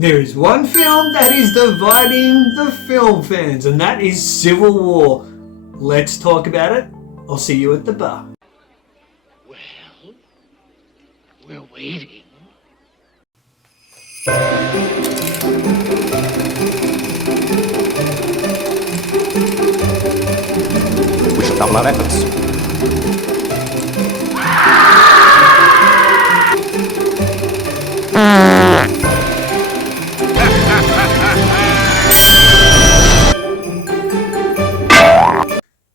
There is one film that is dividing the film fans, and that is Civil War. Let's talk about it. I'll see you at the bar. Well, we're waiting. We should double our efforts.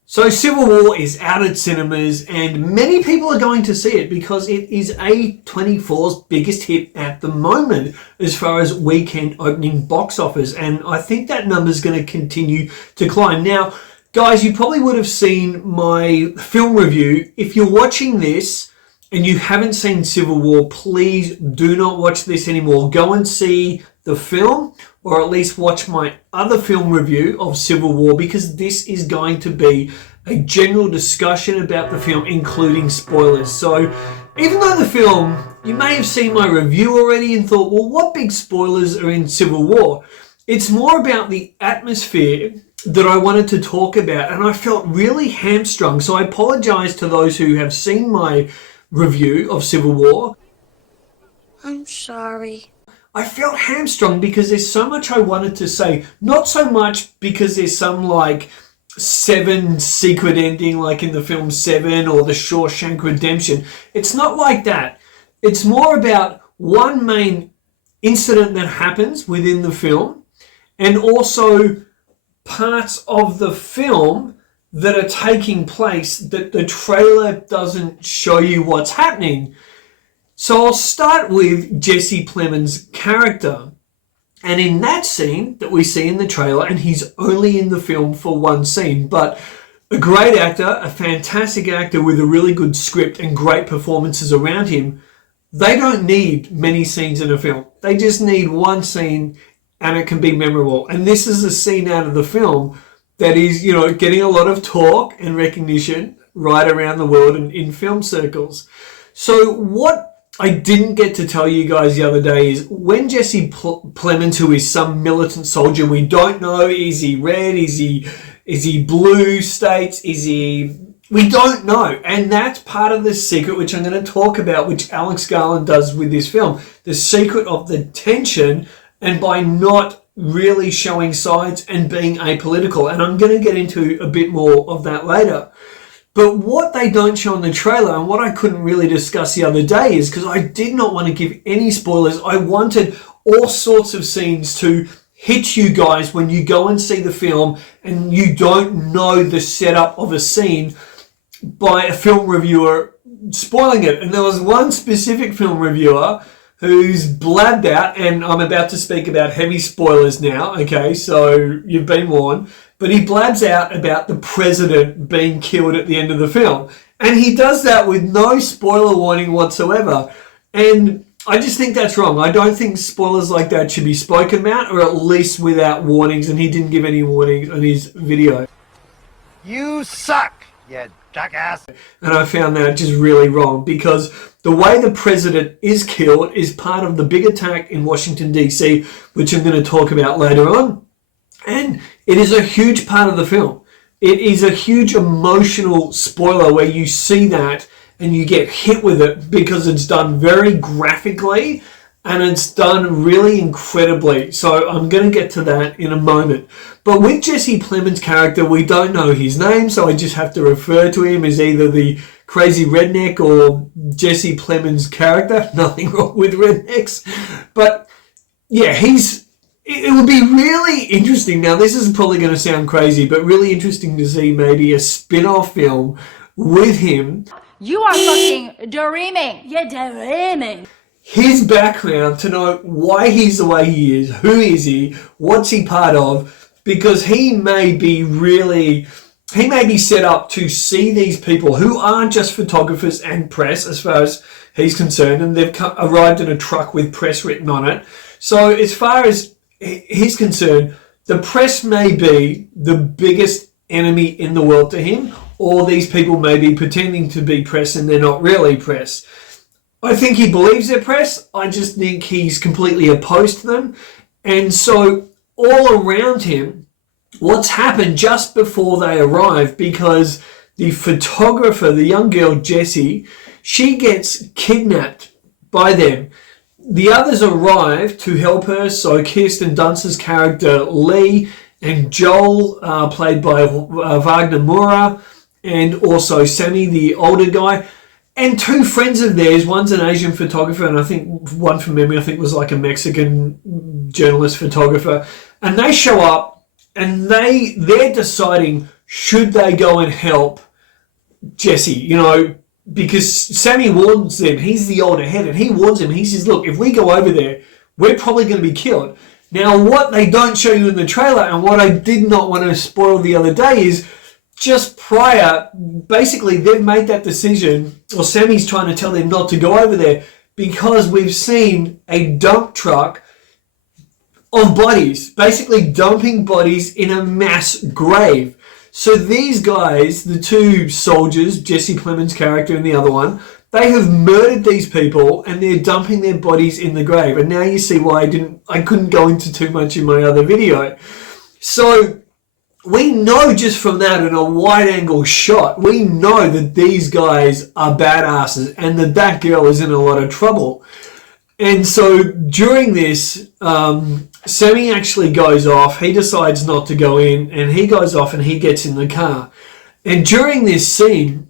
So Civil War is out at cinemas and many people are going to see it because it is A24's biggest hit at the moment as far as weekend opening box office, and I think that number is going to continue to climb. Now, guys, you probably would have seen my film review. If you're watching this and you haven't seen Civil War, please do not watch this anymore. Go and see the film, or at least watch my other film review of Civil War, because this is going to be a general discussion about the film, including spoilers. So even though the film, you may have seen my review already and thought, well, what big spoilers are in Civil War? It's more about the atmosphere that I wanted to talk about, and I felt really hamstrung. So I apologize to those who have seen my review of Civil War. I'm sorry. I felt hamstrung because there's so much I wanted to say. Not so much because there's some like Seven secret ending like in the film Seven or the Shawshank Redemption. It's not like that. It's more about one main incident that happens within the film, and also parts of the film that are taking place that the trailer doesn't show you what's happening. So I'll start with Jesse Plemons' character. And in that scene that we see in the trailer, and he's only in the film for one scene, but a great actor, a fantastic actor with a really good script and great performances around him, they don't need many scenes in a film. They just need one scene and it can be memorable. And this is a scene out of the film that is, you know, getting a lot of talk and recognition right around the world and in film circles. So what I didn't get to tell you guys the other day is when Jesse Plemons, who is some militant soldier, we don't know, is he red, is he blue states, we don't know. And that's part of the secret, which I'm going to talk about, which Alex Garland does with this film. The secret of the tension, and by not really showing sides and being apolitical. And I'm going to get into a bit more of that later. But what they don't show in the trailer, and what I couldn't really discuss the other day, is because I did not want to give any spoilers. I wanted all sorts of scenes to hit you guys when you go and see the film and you don't know the setup of a scene by a film reviewer spoiling it. And there was one specific film reviewer who's blabbed out, and I'm about to speak about heavy spoilers now, okay, so you've been warned. But he blabs out about the president being killed at the end of the film. And he does that with no spoiler warning whatsoever. And I just think that's wrong. I don't think spoilers like that should be spoken about, or at least without warnings. And he didn't give any warnings on his video. You suck, you jackass. And I found that just really wrong, because the way the president is killed is part of the big attack in Washington, D.C., which I'm going to talk about later on. And it is a huge part of the film. It is a huge emotional spoiler where you see that and you get hit with it because it's done very graphically and it's done really incredibly. So I'm going to get to that in a moment. But with Jesse Plemons' character, we don't know his name, so I just have to refer to him as either the crazy redneck or Jesse Plemons' character. Nothing wrong with rednecks. But yeah, it would be really interesting. Now, this is probably going to sound crazy, but really interesting to see maybe a spin-off film with him. You are fucking dreaming. You're dreaming. His background, to know why he's the way he is, who is he, what's he part of, because he may be set up to see these people who aren't just photographers and press, as far as he's concerned, and they've arrived in a truck with press written on it. So as far as he's concerned, the press may be the biggest enemy in the world to him, or these people may be pretending to be press and they're not really press. I think he believes their press. I just think he's completely opposed to them. And so all around him, what's happened just before they arrive, because the photographer, the young girl Jessie, she gets kidnapped by them. The others arrive to help her, so Kirsten Dunst's character Lee and Joel, played by Wagner Moura, and also Sammy, the older guy, and two friends of theirs. One's an Asian photographer, and I think one from memory, I think was like a Mexican journalist photographer. And they show up, and they're deciding, should they go and help Jessie, you know, because Sammy warns them. He's the older head, and he warns them. He says, look, if we go over there, we're probably going to be killed. Now, what they don't show you in the trailer, and what I did not want to spoil the other day, is just prior, basically, they've made that decision, or Sammy's trying to tell them not to go over there, because we've seen a dump truck of bodies, basically dumping bodies in a mass grave. So these guys, the two soldiers, Jesse Plemons' character and the other one, they have murdered these people and they're dumping their bodies in the grave. And now you see why I couldn't go into too much in my other video. So we know just from that, in a wide angle shot, we know that these guys are badasses and that girl is in a lot of trouble. And so during this, Sammy actually goes off. He decides not to go in, and he goes off and he gets in the car. And during this scene,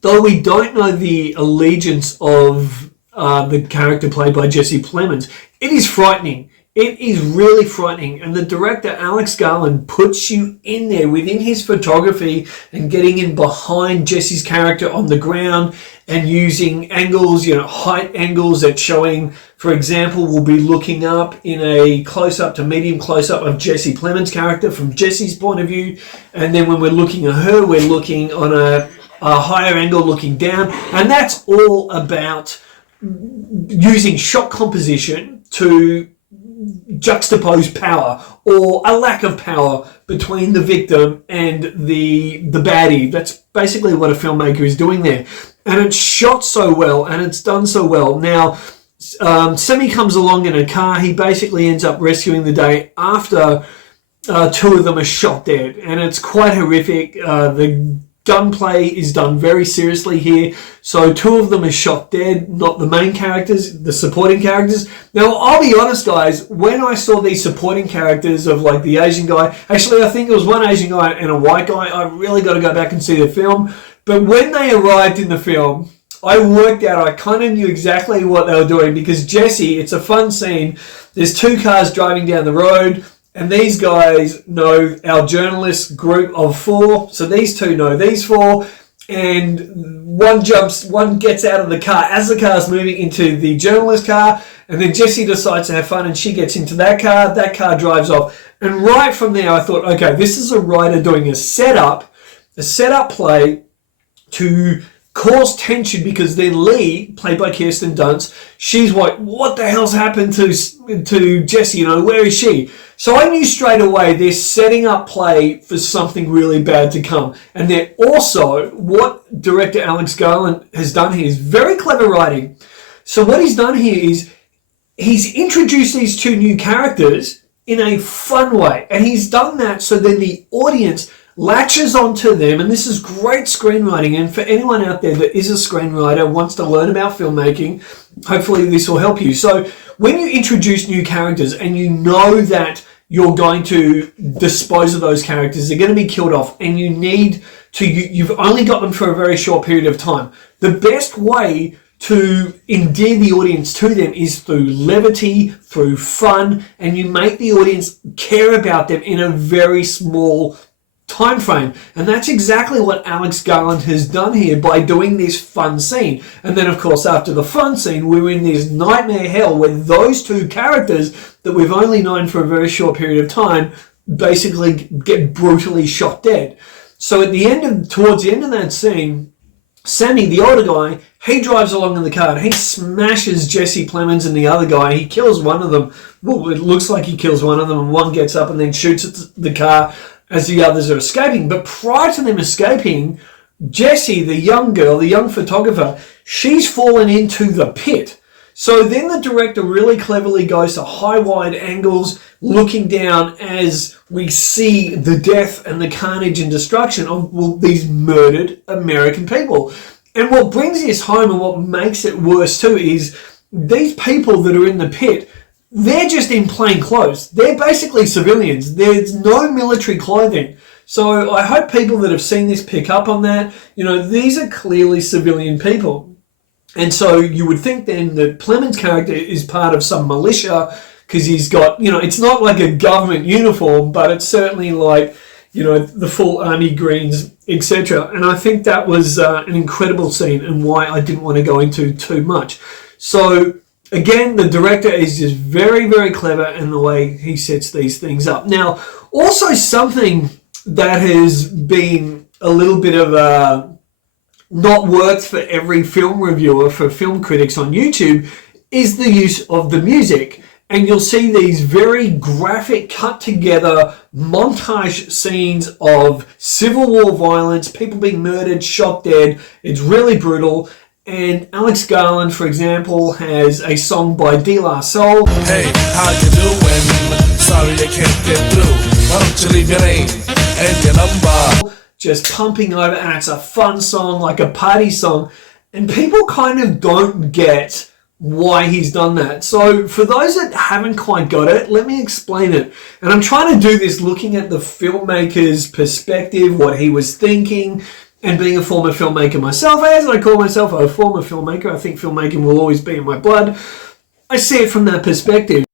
though we don't know the allegiance of the character played by Jesse Plemons, it is frightening. It is really frightening. And the director, Alex Garland, puts you in there within his photography and getting in behind Jesse's character on the ground and using angles, you know, height angles that showing, for example, we'll be looking up in a close-up to medium close-up of Jesse Plemons' character from Jesse's point of view. And then when we're looking at her, we're looking on a higher angle looking down. And that's all about using shot composition to juxtapose power or a lack of power between the victim and the baddie. That's basically what a filmmaker is doing there. And it's shot so well and it's done so well. Now, Sammy comes along in a car. He basically ends up rescuing the day after two of them are shot dead. And it's quite horrific. The gunplay is done very seriously here. So two of them are shot dead, not the main characters, the supporting characters. Now, I'll be honest, guys, when I saw these supporting characters of like the Asian guy, actually I think it was one Asian guy and a white guy, I really got to go back and see the film. But when they arrived in the film, I worked out, I kind of knew exactly what they were doing, because Jesse, it's a fun scene. There's two cars driving down the road, and these guys know our journalist group of four. So these two know these four. And one gets out of the car as the car's moving into the journalist car. And then Jessie decides to have fun and she gets into that car. That car drives off. And right from there, I thought, okay, this is a writer doing a setup play to cause tension, because then Lee, played by Kirsten Dunst, she's like, what the hell's happened to Jessie? You know, where is she? So I knew straight away they're setting up play for something really bad to come. And they're also, what director Alex Garland has done here is very clever writing. So what he's done here is he's introduced these two new characters in a fun way. And he's done that so then the audience latches onto them, and this is great screenwriting. And for anyone out there that is a screenwriter, wants to learn about filmmaking, hopefully this will help you. So when you introduce new characters and you know that you're going to dispose of those characters, they're going to be killed off, and you need to, you've only got them for a very short period of time. The best way to endear the audience to them is through levity, through fun, and you make the audience care about them in a very small time frame. And that's exactly what Alex Garland has done here by doing this fun scene. And then of course after the fun scene, we're in this nightmare hell where those two characters that we've only known for a very short period of time basically get brutally shot dead. So towards the end of that scene, Sammy, the older guy, he drives along in the car and he smashes Jesse Plemons and the other guy. He kills one of them. Well, it looks like he kills one of them, and one gets up and then shoots at the car as the others are escaping. But prior to them escaping, Jessie, the young girl, the young photographer, she's fallen into the pit. So then the director really cleverly goes to high, wide angles, looking down as we see the death and the carnage and destruction of these murdered American people. And what brings this home and what makes it worse too is these people that are in the pit, they're just in plain clothes. They're basically civilians. There's no military clothing. So I hope people that have seen this pick up on that. These are clearly civilian people. And so you would think then that Plemons' character is part of some militia because he's got, it's not like a government uniform, but it's certainly like, the full army greens, etc. And I think that was an incredible scene and why I didn't want to go into too much. So again, the director is just very, very clever in the way he sets these things up. Now, also something that has been a little bit of a not worked for every film reviewer, for film critics on YouTube, is the use of the music. And you'll see these very graphic, cut together montage scenes of Civil War violence, people being murdered, shot dead. It's really brutal. And Alex Garland, for example, has a song by De La Soul. Hey, how you doing? Sorry I can't get through. Why don't you leave your name and your number? Just pumping over, and it's a fun song, like a party song, and people kind of don't get why he's done that. So for those that haven't quite got it, let me explain it. And I'm trying to do this looking at the filmmaker's perspective, what he was thinking, and being a former filmmaker myself, as I call myself a former filmmaker. I think filmmaking will always be in my blood. I see it from that perspective.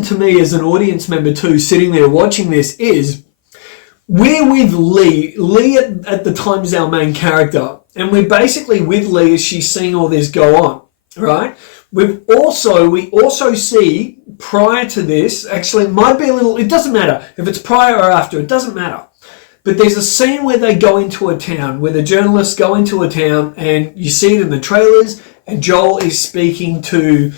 To me as an audience member too, sitting there watching this, is we're with Lee. Lee at the time is our main character, and we're basically with Lee as she's seeing all this go on, right? We also see prior to this, actually it might be a little, it doesn't matter if it's prior or after, it doesn't matter. But there's a scene where they go into a town, where the journalists go into a town, and you see it in the trailers, and Joel is speaking to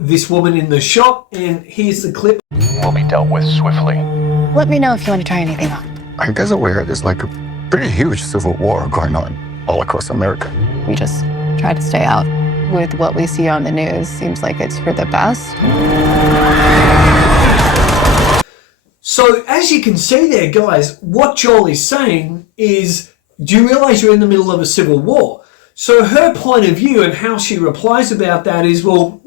this woman in the shop, and here's the clip. Will be dealt with swiftly. Let me know if you want to try anything on. I guess aware there's like a pretty huge civil war going on all across America. We just try to stay out. With what we see on the news, seems like it's for the best. So as you can see there, guys, what Joel is saying is, do you realize you're in the middle of a civil war? So her point of view and how she replies about that is, well,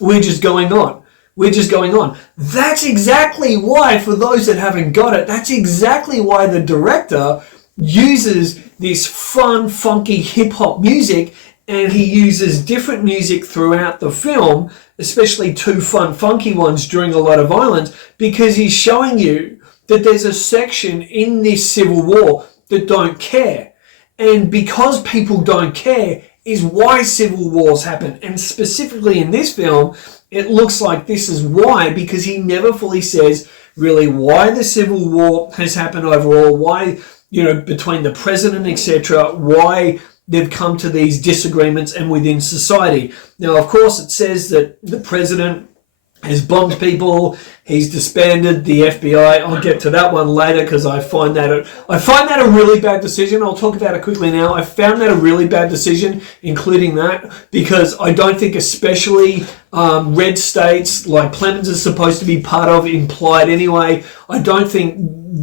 we're just going on. We're just going on. That's exactly why, for those that haven't got it, that's exactly why the director uses this fun, funky hip-hop music, and he uses different music throughout the film, especially two fun, funky ones during a lot of violence, because he's showing you that there's a section in this civil war that don't care. And because people don't care is why civil wars happen. And specifically in this film, it looks like this is why, because he never fully says really why the civil war has happened overall, why, between the president, etc., why they've come to these disagreements and within society. Now, of course, it says that the president has bombed people, he's disbanded the FBI. I'll get to that one later because I find that a really bad decision. I'll talk about it quickly now. I found that a really bad decision, including that, because I don't think especially red states like Plemons is supposed to be part of, implied anyway. I don't think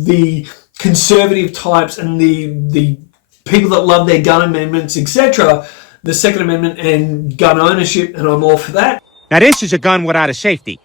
the conservative types and the people that love their gun amendments, etc., the Second Amendment and gun ownership, and I'm all for that. Now this is a gun without a safety.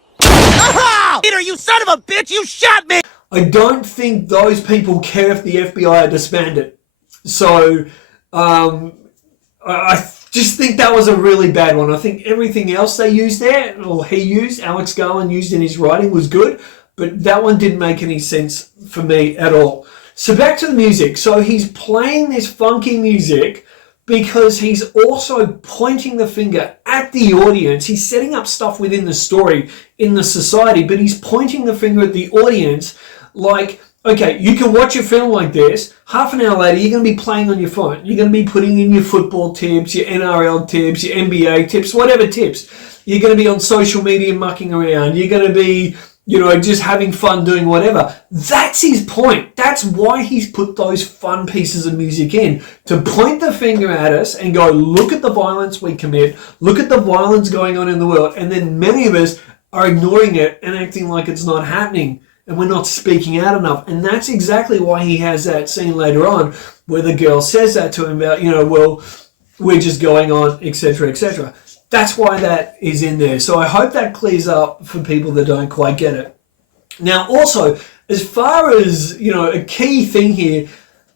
now! Peter, you son of a bitch, you shot me! I don't think those people care if the FBI are disbanded. So, I just think that was a really bad one. I think everything else they used there, or he used, Alex Garland used in his writing, was good, but that one didn't make any sense for me at all. So back to the music. So he's playing this funky music because he's also pointing the finger at the audience. He's setting up stuff within the story in the society, but he's pointing the finger at the audience like, okay, you can watch a film like this. Half an hour later, you're going to be playing on your phone. You're going to be putting in your football tips, your NRL tips, your NBA tips, whatever tips. You're going to be on social media mucking around. You're going to be, just having fun doing whatever. That's his point. That's why he's put those fun pieces of music in, to point the finger at us and go, look at the violence we commit. Look at the violence going on in the world. And then many of us are ignoring it and acting like it's not happening. And we're not speaking out enough. And that's exactly why he has that scene later on where the girl says that to him about, well, we're just going on, etc., etc. That's why that is in there. So I hope that clears up for people that don't quite get it. Now, also, as far as, a key thing here,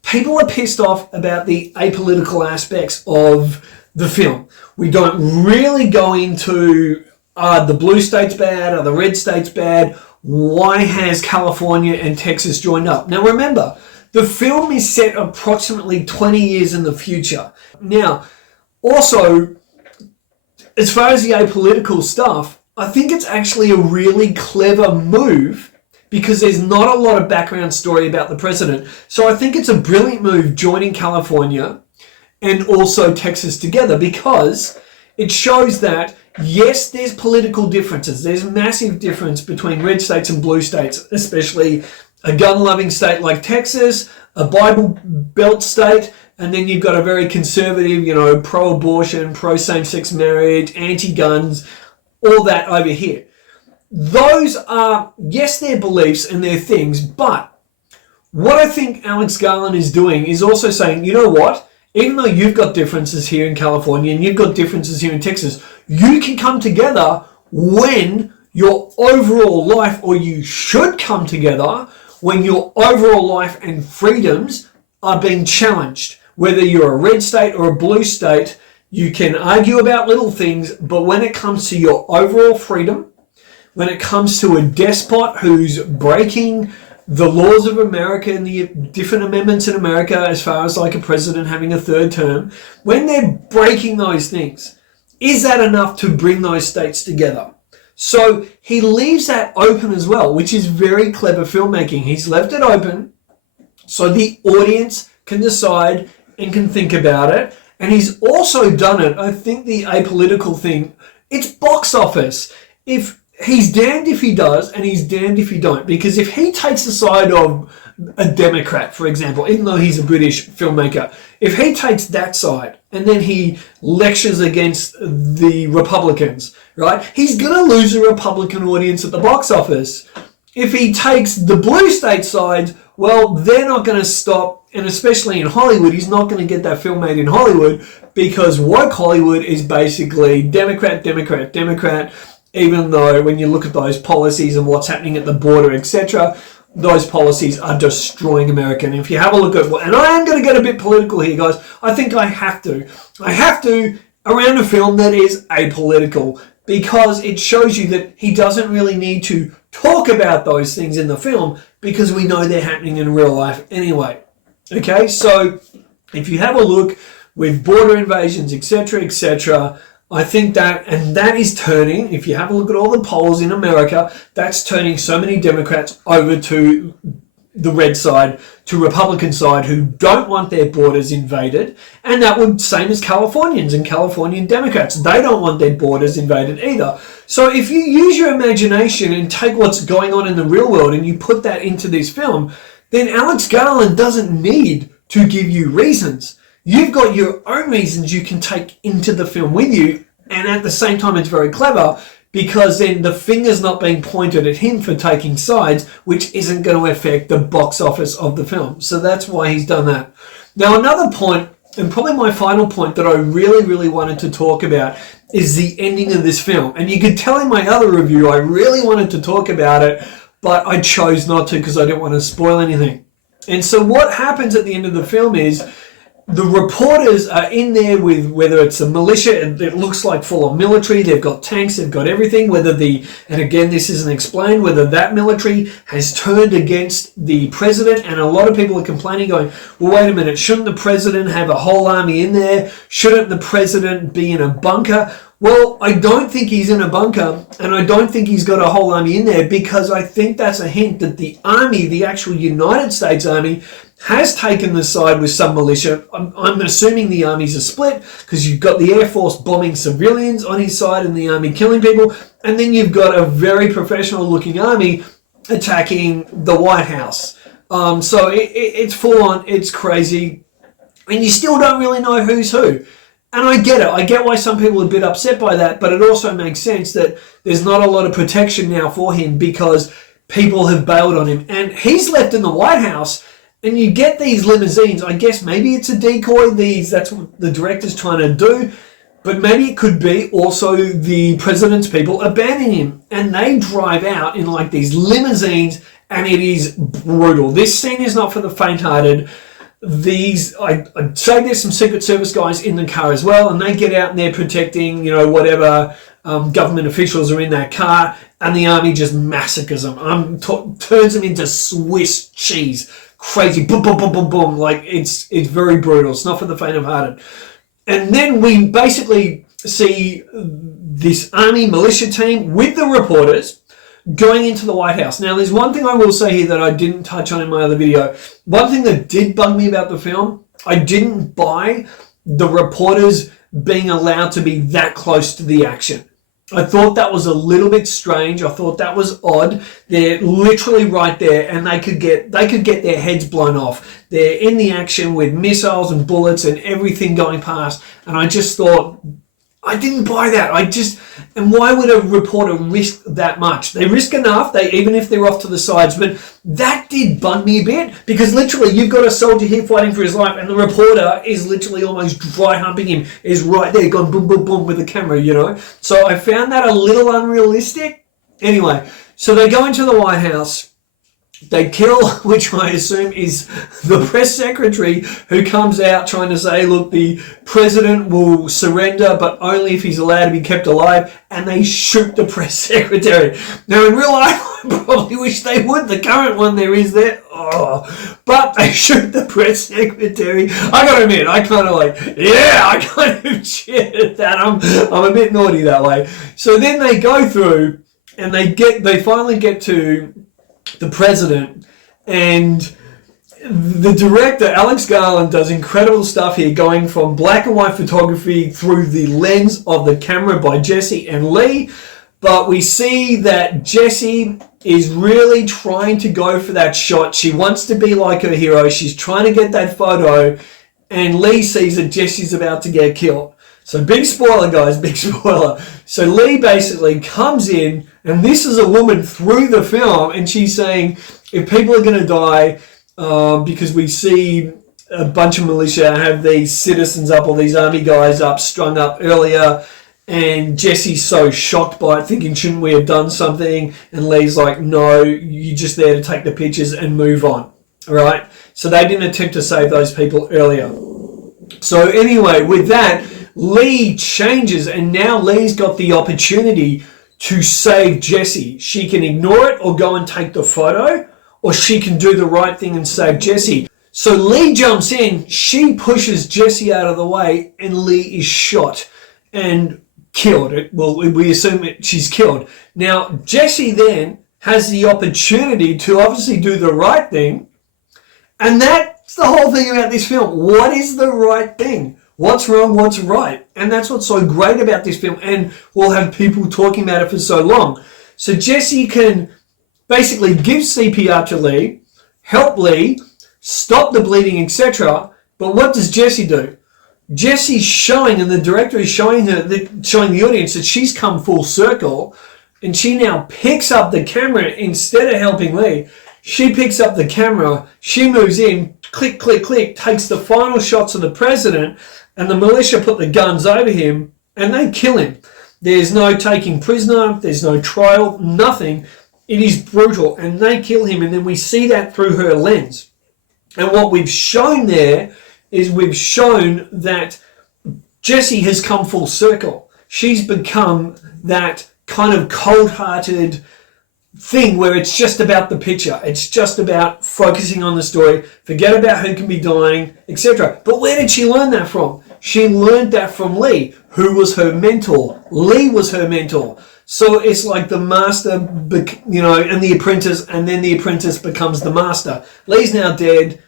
people are pissed off about the apolitical aspects of the film. We don't really go into, are the blue states bad? Are the red states bad? Why has California and Texas joined up? Now, remember, the film is set approximately 20 years in the future. Now, also, as far as the apolitical stuff, I think it's actually a really clever move because there's not a lot of background story about the president. So I think it's a brilliant move joining California and also Texas together because it shows that, yes, there's political differences. There's massive difference between red states and blue states, especially a gun-loving state like Texas, a Bible Belt state, and then you've got a very conservative, pro-abortion, pro-same-sex marriage, anti-guns, all that over here. Those are, yes, their beliefs and their things, but what I think Alex Garland is doing is also saying, you know what? Even though you've got differences here in California and you've got differences here in Texas, you can come together when your overall life, or you should come together when your overall life and freedoms are being challenged. Whether you're a red state or a blue state, you can argue about little things, but when it comes to your overall freedom, when it comes to a despot who's breaking the laws of America and the different amendments in America as far as like a president having a third term, when they're breaking those things, is that enough to bring those states together? So he leaves that open as well, which is very clever filmmaking. He's left it open so the audience can decide and can think about it. And he's also done it, I think the apolitical thing, it's box office. If he's damned if he does, and he's damned if he don't. Because if he takes the side of a Democrat, for example, even though he's a British filmmaker, if he takes that side and then he lectures against the Republicans, right, he's going to lose a Republican audience at the box office. If he takes the blue state side, well, they're not going to stop, and especially in Hollywood, he's not going to get that film made in Hollywood because woke Hollywood is basically Democrat, Democrat, Democrat, even though when you look at those policies and what's happening at the border, etc., those policies are destroying America. And if you have a look at, and I am going to get a bit political here, guys, I think I have to around a film that is apolitical, because it shows you that he doesn't really need to talk about those things in the film because we know they're happening in real life anyway. Okay, so if you have a look with border invasions, etc., etc., I think that, and that is turning, if you have a look at all the polls in America, that's turning so many Democrats over to the red side, to Republican side, who don't want their borders invaded. And that would, same as Californians and Californian Democrats. They don't want their borders invaded either. So if you use your imagination and take what's going on in the real world and you put that into this film, then Alex Garland doesn't need to give you reasons. You've got your own reasons you can take into the film with you, and at the same time it's very clever because then the finger's not being pointed at him for taking sides, which isn't going to affect the box office of the film. So that's why he's done that. Now, another point and probably my final point that I really, really wanted to talk about is the ending of this film. And you could tell in my other review, I really wanted to talk about it, but I chose not to because I didn't want to spoil anything. And so what happens at the end of the film is the reporters are in there with, whether it's a militia, and it looks like full of military, they've got tanks, they've got everything, and again, this isn't explained, whether that military has turned against the president, and a lot of people are complaining, going, well, wait a minute, shouldn't the president have a whole army in there? Shouldn't the president be in a bunker? Well, I don't think he's in a bunker, and I don't think he's got a whole army in there, because I think that's a hint that the army, the actual United States Army, has taken the side with some militia. I'm assuming the armies are split, because you've got the Air Force bombing civilians on his side and the army killing people, and then you've got a very professional-looking army attacking the White House. So it's full on, it's crazy, and you still don't really know who's who. And I get it. I get why some people are a bit upset by that, but it also makes sense that there's not a lot of protection now for him because people have bailed on him. And he's left in the White House, and you get these limousines. I guess maybe it's a decoy. That's what the director's trying to do. But maybe it could be also the president's people abandoning him. And they drive out in like these limousines, and it is brutal. This scene is not for the faint-hearted. I'd say there's some Secret Service guys in the car as well, and they get out and they're protecting, whatever government officials are in that car, and the army just massacres them. Turns them into Swiss cheese. Crazy. Boom, boom, boom, boom, boom. Like, it's very brutal. It's not for the faint of hearted. And then we basically see this army militia team with the reporters going into the White House. Now, there's one thing I will say here that I didn't touch on in my other video. One thing that did bug me about the film, I didn't buy the reporters being allowed to be that close to the action. I thought that was a little bit strange. I thought that was odd. They're literally right there, and they could get their heads blown off. They're in the action with missiles and bullets and everything going past, and I just thought, I didn't buy that. And why would a reporter risk that much? They risk enough, even if they're off to the sides, but that did bug me a bit, because literally you've got a soldier here fighting for his life, and the reporter is literally almost dry humping him, is right there going boom, boom, boom with the camera, So I found that a little unrealistic. Anyway, so they go into the White House. They kill, which I assume is the press secretary, who comes out trying to say, look, the president will surrender, but only if he's allowed to be kept alive, and they shoot the press secretary. Now, in real life, I probably wish they would. The current one there is there. But they shoot the press secretary. I gotta admit, I kind of cheered at that. I'm a bit naughty that way. So then they go through, and they finally get to the president, and the director, Alex Garland, does incredible stuff here, going from black and white photography through the lens of the camera by Jesse and Lee. But we see that Jesse is really trying to go for that shot. She wants to be like her hero. She's trying to get that photo, and Lee sees that Jesse's about to get killed. So big spoiler, guys, big spoiler. So Lee basically comes in, and this is a woman through the film, and she's saying, if people are going to die, because we see a bunch of militia have these citizens up, or these army guys up, strung up earlier, and Jesse's so shocked by it, thinking, shouldn't we have done something? And Lee's like, no, you're just there to take the pictures and move on, right? So they didn't attempt to save those people earlier. So anyway, with that, Lee changes, and now Lee's got the opportunity to save Jesse. She can ignore it or go and take the photo, or she can do the right thing and save Jesse. So Lee jumps in, she pushes Jesse out of the way, and Lee is shot and killed. Well, we assume she's killed. Now, Jesse then has the opportunity to obviously do the right thing, and that's the whole thing about this film. What is the right thing? What's wrong, what's right? And that's what's so great about this film, and we'll have people talking about it for so long. So Jesse can basically give CPR to Lee, help Lee, stop the bleeding, etc. But what does Jesse do? Jesse's showing, and the director is showing the audience that she's come full circle, and she now picks up the camera instead of helping Lee, She picks up the camera, she moves in, click, click, click, takes the final shots of the president, and the militia put the guns over him, and they kill him. There's no taking prisoner, there's no trial, nothing. It is brutal, and they kill him, and then we see that through her lens. And what we've shown there is we've shown that Jessie has come full circle. She's become that kind of cold-hearted thing where it's just about the picture. It's just about focusing on the story. Forget about who can be dying, etc. But where did she learn that from? She learned that from Lee, who was her mentor. Lee was her mentor. So it's like the master, and the apprentice, and then the apprentice becomes the master. Lee's now dead.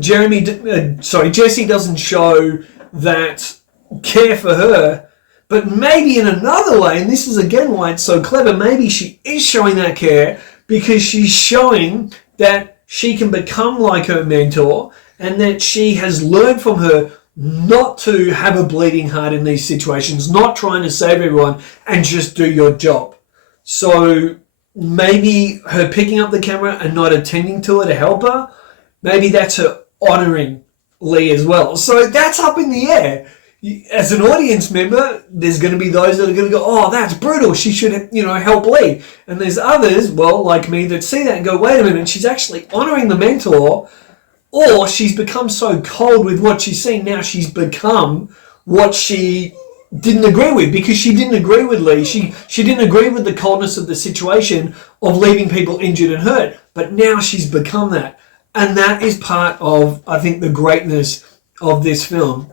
Jessie doesn't show that care for her, but maybe in another way, and this is again why it's so clever, maybe she is showing that care because she's showing that she can become like her mentor and that she has learned from her not to have a bleeding heart in these situations, not trying to save everyone and just do your job. So maybe her picking up the camera and not attending to her to help her, maybe that's her honouring Lee as well. So that's up in the air. As an audience member, there's going to be those that are going to go, oh, that's brutal, she should, help Lee. And there's others, well, like me, that see that and go, wait a minute, she's actually honouring the mentor, or she's become so cold with what she's seen, now she's become what she didn't agree with, because she didn't agree with Lee. She didn't agree with the coldness of the situation of leaving people injured and hurt, but now she's become that. And that is part of, I think, the greatness of this film.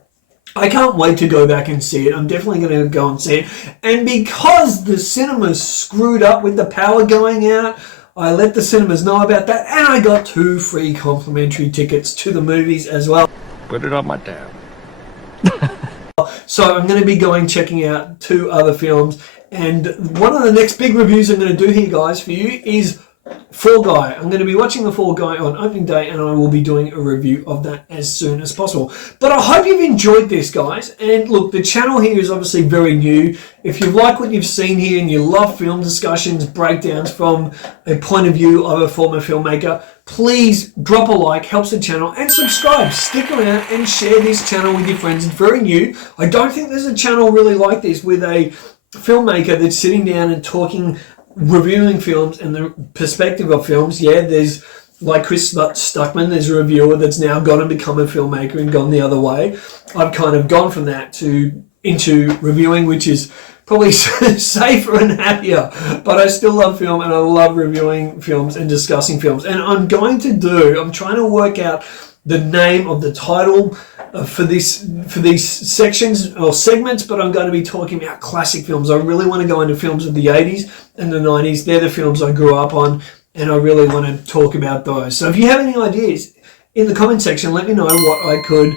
I can't wait to go back and see it. I'm definitely going to go and see it. And because the cinemas screwed up with the power going out, I let the cinemas know about that, and I got 2 free complimentary tickets to the movies as well. Put it on my tab. So I'm going to be checking out 2 other films. And one of the next big reviews I'm going to do here, guys, for you is Fall Guy. I'm going to be watching The Fall Guy on opening day, and I will be doing a review of that as soon as possible. But I hope you've enjoyed this, guys. And look, the channel here is obviously very new. If you like what you've seen here and you love film discussions, breakdowns from a point of view of a former filmmaker, please drop a like, helps the channel, and subscribe. Stick around and share this channel with your friends. It's very new. I don't think there's a channel really like this with a filmmaker that's sitting down and talking, reviewing films and the perspective of films. Yeah, there's like Chris Stuckman, there's a reviewer that's now gone and become a filmmaker and gone the other way. I've kind of gone from that into reviewing, which is probably safer and happier, but I still love film and I love reviewing films and discussing films. And I'm trying to work out the name of the title for these sections or segments, but I'm going to be talking about classic films. I really want to go into films of the 80s and the 90s. They're the films I grew up on, and I really want to talk about those. So if you have any ideas in the comment section, let me know what I could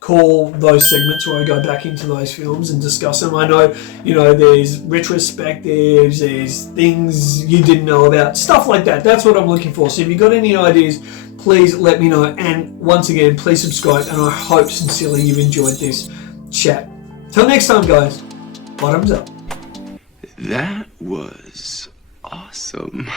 call those segments where I go back into those films and discuss them. I know, there's retrospectives, there's things you didn't know about, stuff like that. That's what I'm looking for. So if you've got any ideas, please let me know. And once again, please subscribe, and I hope sincerely you've enjoyed this chat. Till next time, guys, bottoms up. That was awesome.